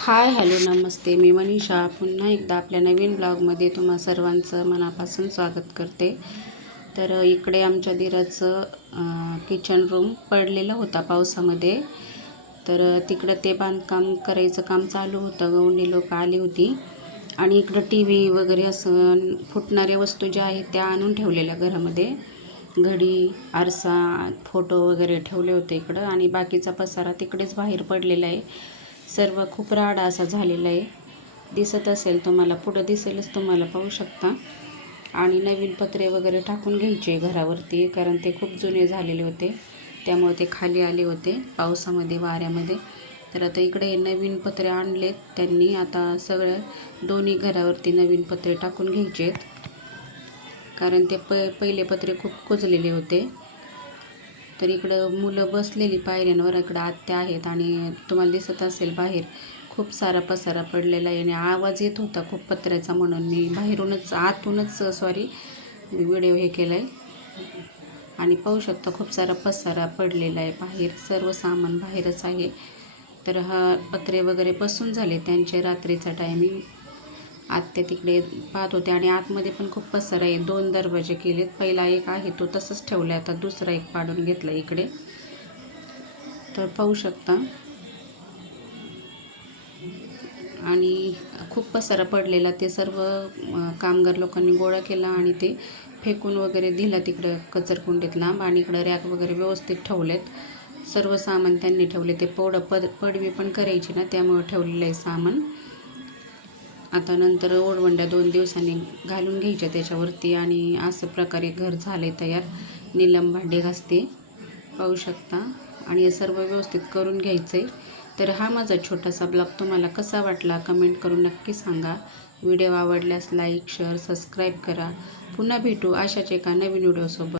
Hi hello नमस्ते, मी मनीषा पुन्हा एकदा आपल्या नवीन ब्लॉगमध्ये तुम्हा सर्वांचं मनापासून स्वागत करते. तर इकडे आमच्या दिराचं किचन रूम पडलेला होता पावसामध्ये. तर तिकडं ते बांधकाम करायचं काम चालू होतं. गवंडी लोक आली होती आणि इकडं टी व्ही वगैरे असं फुटणाऱ्या वस्तू ज्या आहेत त्या आणून ठेवलेल्या घरामध्ये. घडी, आरसा, फोटो वगैरे ठेवले होते इकडं आणि बाकीचा पसारा तिकडेच बाहेर पडलेला आहे. सर्व खूप राडा असा झालेला आहे. दिसत असेल तुम्हाला, पुढं दिसेलच तुम्हाला, पाहू शकता. आणि नवीन पत्रे वगैरे टाकून घ्यायचे घरावरती, कारण ते खूप जुने झालेले होते, त्यामुळे ते खाली आले होते पावसामध्ये, वाऱ्यामध्ये. तर आता इकडे नवीन पत्रे आणलेत त्यांनी. आता सगळं दोन्ही घरावरती नवीन पत्रे टाकून घ्यायचे आहेत, कारण ते पहिले पत्रे खूप कुजलेले होते. तर इकडं मुलं बसलेली पायऱ्यांवर, इकडं आत्या आहेत आणि तुम्हाला दिसत असेल बाहेर खूप सारा पसारा पडलेला आहे आणि आवाज येत होता खूप पत्र्याचा, म्हणून मी आतूनच व्हिडिओ हे केला आहे. आणि पाहू शकता खूप सारा पसारा पडलेला आहे बाहेर, सर्व सामान बाहेरच आहे. तर हा पत्रे वगैरे बसून झाले त्यांचे रात्रीचा टायमिंग. आत्या तिकडे पाहत होते आणि आतमध्ये पण खूप पसारा आहे. 2 दरवाजे केलेत, पहिला एक आहे तो तसंच ठेवला आहे, आता दुसरा एक पाडून घेतला इकडे. तर पाहू शकता. आणि खूप पसारा पडलेला, ते सर्व कामगार लोकांनी गोळा केला आणि ते फेकून वगैरे दिला तिकडं कचरकुंडीत लांब. आणि इकडं रॅक वगैरे व्यवस्थित ठेवलेत, सर्व सामान त्यांनी ठेवले. ते पडवी पण करायची ना, त्यामुळे ठेवलेलं आहे सामान. आता नंतर ओळवंड्या 2 दिवसांनी घालून घ्यायच्या त्याच्यावरती. आणि असं प्रकारे घर झाले तयार. नीलम भांडे घासते, पाहू शकता. आणि हे सर्व व्यवस्थित करून घ्यायचं आहे. तर हा माझा छोटासा ब्लॉग तुम्हाला कसा वाटला कमेंट करून नक्की सांगा. व्हिडिओ आवडल्यास लाईक, शेअर, सबस्क्राईब करा. पुन्हा भेटू अशाच एका नवीन व्हिडिओसोबत.